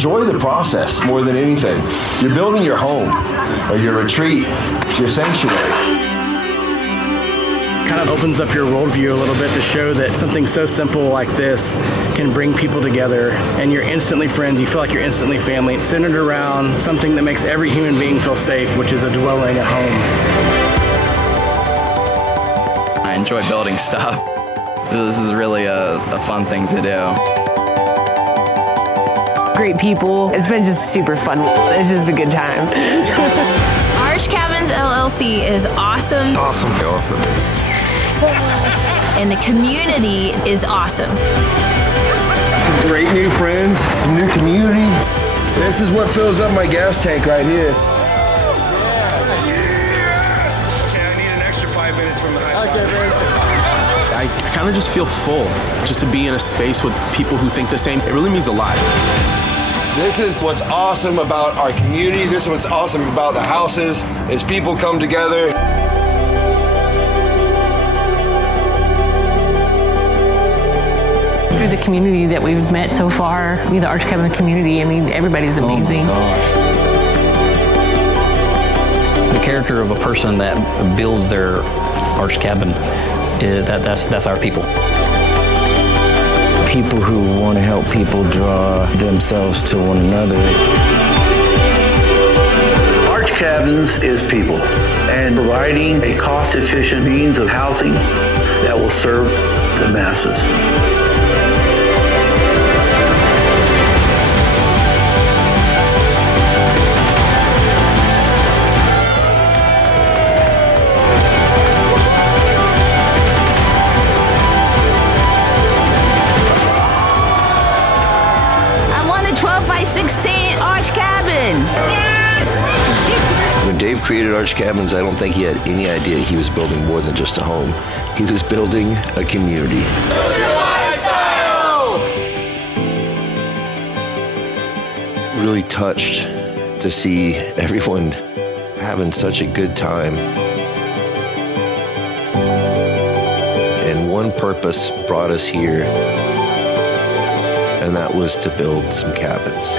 enjoy the process more than anything. You're building your home, or your retreat, your sanctuary. Kind of opens up your worldview a little bit to show that something so simple like this can bring people together, and you're instantly friends. You feel like you're instantly family. It's centered around something that makes every human being feel safe, which is a dwelling, a home. I enjoy building stuff. This is really a fun thing to do. Great people. It's been just super fun. It's just a good time. Arch Cabins LLC is awesome. Awesome. And the community is awesome. Some great new friends, some new community. This is what fills up my gas tank right here. Yes! Okay, I need an extra 5 minutes from the high five. I kind of just feel full. Just to be in a space with people who think the same, it really means a lot. This is what's awesome about our community. This is what's awesome about the houses, is people come together. Through the community that we've met so far, the Arch Cabin community, I mean, everybody's amazing. The character of a person that builds their Arch Cabin, that's our people. People who want to help people draw themselves to one another. Arch Cabins is people, and providing a cost-efficient means of housing that will serve the masses. When Dave created Arch Cabins, I don't think he had any idea he was building more than just a home. He was building a community. Really touched to see everyone having such a good time. And one purpose brought us here, and that was to build some cabins.